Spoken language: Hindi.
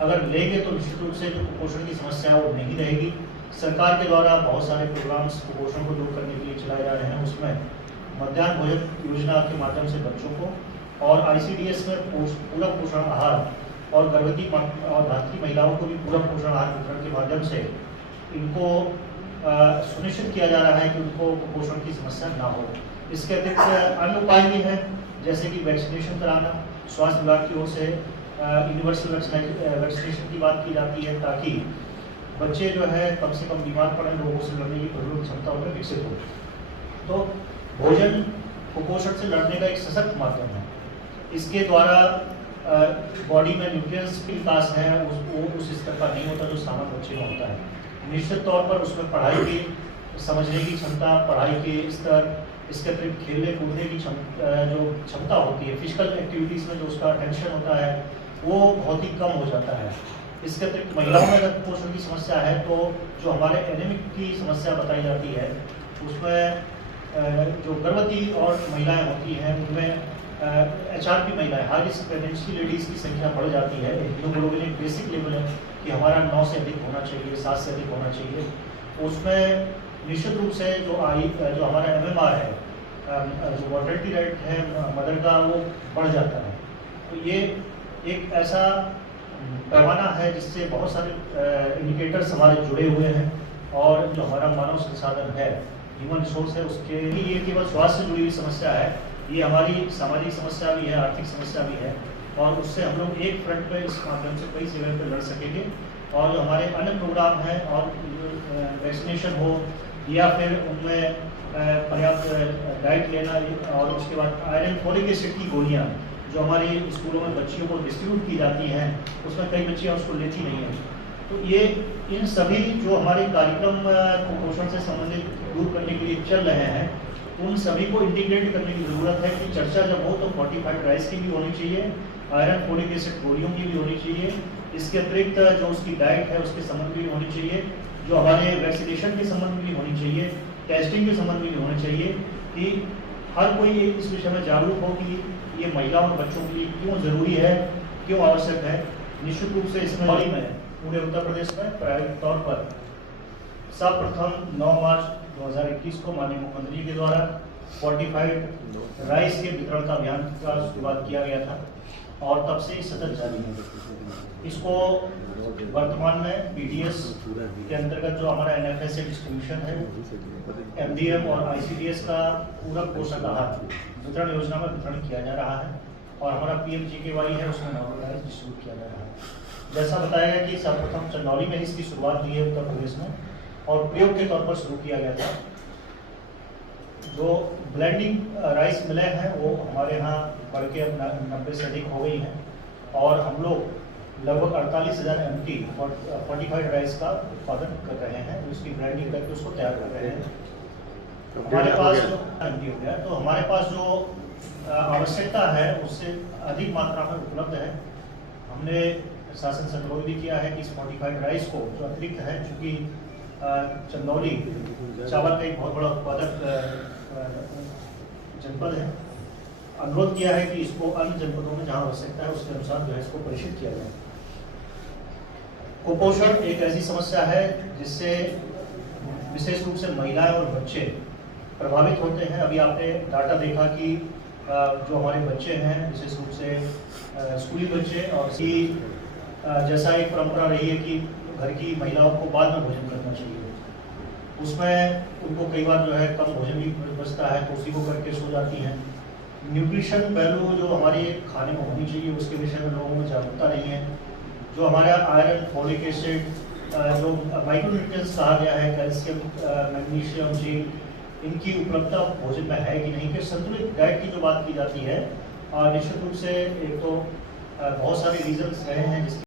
अगर लेंगे तो निश्चित रूप से जो कुपोषण की समस्या है वो नहीं रहेगी। सरकार के द्वारा बहुत सारे प्रोग्राम्स कुपोषण को दूर करने के लिए चलाए जा रहे हैं। उसमें मध्याह्न भोजन योजना के माध्यम से बच्चों को और आईसीडीएस में पूरक पोषण आहार और गर्भवती और धात्री महिलाओं को भी पूरक पोषण आहार वितरण के माध्यम से इनको सुनिश्चित किया जा रहा है कि उनको कुपोषण की समस्या ना हो। इसके अतिरिक्त अन्य उपाय भी हैं, जैसे कि वैक्सीनेशन कराना। स्वास्थ्य विभाग की ओर से यूनिवर्सल वैक्सीनेशन की बात की जाती है ताकि बच्चे जो है कम से कम बीमार पड़े, रोगों से लड़ने की प्रतिरोधक क्षमता उनमें विकसित हो। तो भोजन कुपोषण से लड़ने का एक सशक्त माध्यम है। इसके द्वारा बॉडी में न्यूट्रिएंट्स के विकास है वो उस स्तर पर नहीं होता जो सामान्य बच्चे में होता है। निश्चित तौर पर उसमें पढ़ाई की समझने की क्षमता, पढ़ाई के स्तर, इसके अतिरिक्त खेलने कूदने की जो क्षमता होती है, फिजिकल एक्टिविटीज़ में जो उसका अटेंशन होता है वो बहुत ही कम हो जाता है। इसके अतिरिक्त महिलाओं में अगर कुपोषण की समस्या है तो जो हमारे एनीमिक की समस्या बताई जाती है उसमें जो गर्भवती और महिलाएं होती हैं उनमें एचआरपी महिलाएं, हाई रिस्क प्रेगनेंसी लेडीज़ की संख्या बढ़ जाती है। हीमोग्लोबिन एक बेसिक लेवल है कि हमारा 9 से अधिक होना चाहिए, 7 से अधिक होना चाहिए। उसमें निश्चित रूप से जो हमारा एमएमआर है, जो मॉर्टेलिटी रेट है मदर का, वो बढ़ जाता है। तो ये एक ऐसा पैमाना है जिससे बहुत सारे इंडिकेटर्स हमारे जुड़े हुए हैं और जो हमारा मानव संसाधन है, ह्यूमन रिसोर्स है, उसके लिए ये केवल स्वास्थ्य से जुड़ी हुई समस्या है, ये हमारी सामाजिक समस्या भी है, आर्थिक समस्या भी है। और उससे हम लोग एक फ्रंट पे इस माध्यम से कई जगह पर लड़ सकेंगे। और जो हमारे अन्य प्रोग्राम हैं और वैक्सीनेशन हो या फिर उनमें पर्याप्त डाइट लेना और उसके बाद आयरन फोलिक एसिड की गोलियाँ जो हमारे स्कूलों में बच्चियों को डिस्ट्रीब्यूट की जाती हैं, उसमें कई बच्चियाँ उसको लेती नहीं हैं। तो ये इन सभी जो हमारे कार्यक्रम कुपोषण से संबंधित दूर करने के लिए चल रहे हैं, उन सभी को इंटीग्रेट करने की ज़रूरत है कि चर्चा जब हो तो फोर्टिफाइड राइस की भी होनी चाहिए, आयरन फोलिक एसिड गोलियों की भी होनी चाहिए। इसके अतिरिक्त जो उसकी डाइट है उसके संबंध में भी होनी चाहिए, जो हमारे वैक्सीनेशन के संबंध में भी होनी चाहिए, टेस्टिंग के संबंध में भी होना चाहिए कि हर कोई इस विषय में जागरूक हो कि ये महिलाओं और बच्चों के लिए क्यों ज़रूरी है, क्यों आवश्यक है। निश्चित रूप से इसमें पूरे उत्तर प्रदेश में प्रायोगिक तौर पर सर्वप्रथम 9 मार्च 2021 को माननीय मुख्यमंत्री जी के द्वारा फोर्टिफाइड राइस के वितरण का अभियान का शुरुआत किया गया था और तब से सतत जारी है। इसको वर्तमान में पीडीएस के अंतर्गत जो हमारा एनएफएस डिस्ट्रीब्यूशन है, एमडीएम और आईसीडीएस का पूरक पोषक आहार वितरण योजना में वितरण किया जा रहा है और हमारा पीएमजीकेवाई है उसमें नॉर्मलाइज डिस्ट्रीब्यूट किया जा रहा है। जैसा बताया गया कि सर्वप्रथम चंदौली में इसकी शुरुआत हुई है उत्तर प्रदेश में और प्रयोग के तौर पर शुरू किया गया था। जो ब्लेंडिंग राइस मिलें हैं वो हमारे यहाँ बढ़ के 90 से अधिक हो गई हैं और हम लोग लगभग 48,000 MT फोर्टिफाइड राइस का उत्पादन कर रहे हैं, उसकी ब्लेंडिंग करके उसको तैयार कर रहे हैं। तो हमारे पास MT हो गया, तो हमारे पास जो आवश्यकता है उससे अधिक मात्रा में उपलब्ध है। हमने शासन से अनुरोध भी किया है कि इस फोर्टिफाइड राइस को जो अतिरिक्त है, चूँकि चंदौली चावल का एक बहुत बड़ा उत्पादक जनपद है, अनुरोध किया है कि इसको अन्य जनपदों में जहां आवश्यकता है उसके अनुसार जो है इसको प्रेषित किया जाए। कुपोषण एक ऐसी समस्या है जिससे विशेष रूप से महिलाएं और बच्चे प्रभावित होते हैं। अभी आपने डाटा देखा कि जो हमारे बच्चे हैं विशेष रूप से स्कूली बच्चे, और जैसा एक परंपरा रही है कि घर की महिलाओं को बाद में भोजन करना चाहिए, उसमें उनको कई बार जो है कम भोजन भी बचता है तो उसी को करके सो जाती हैं। न्यूट्रिशन वैल्यू जो हमारे खाने में होनी चाहिए उसके विषय में लोगों में जागरूकता नहीं है। जो हमारा आयरन, फोलिक एसिड, जो माइक्रोन्यूट्रिएंट्स कहा गया है, कैल्शियम, मैग्नीशियम, जिंक, इनकी उपलब्धता भोजन में है कि नहीं, कि संतुलित डाइट की जो बात की जाती है, निश्चित रूप से एक तो बहुत सारे रीजन्स रहे हैं जिसकी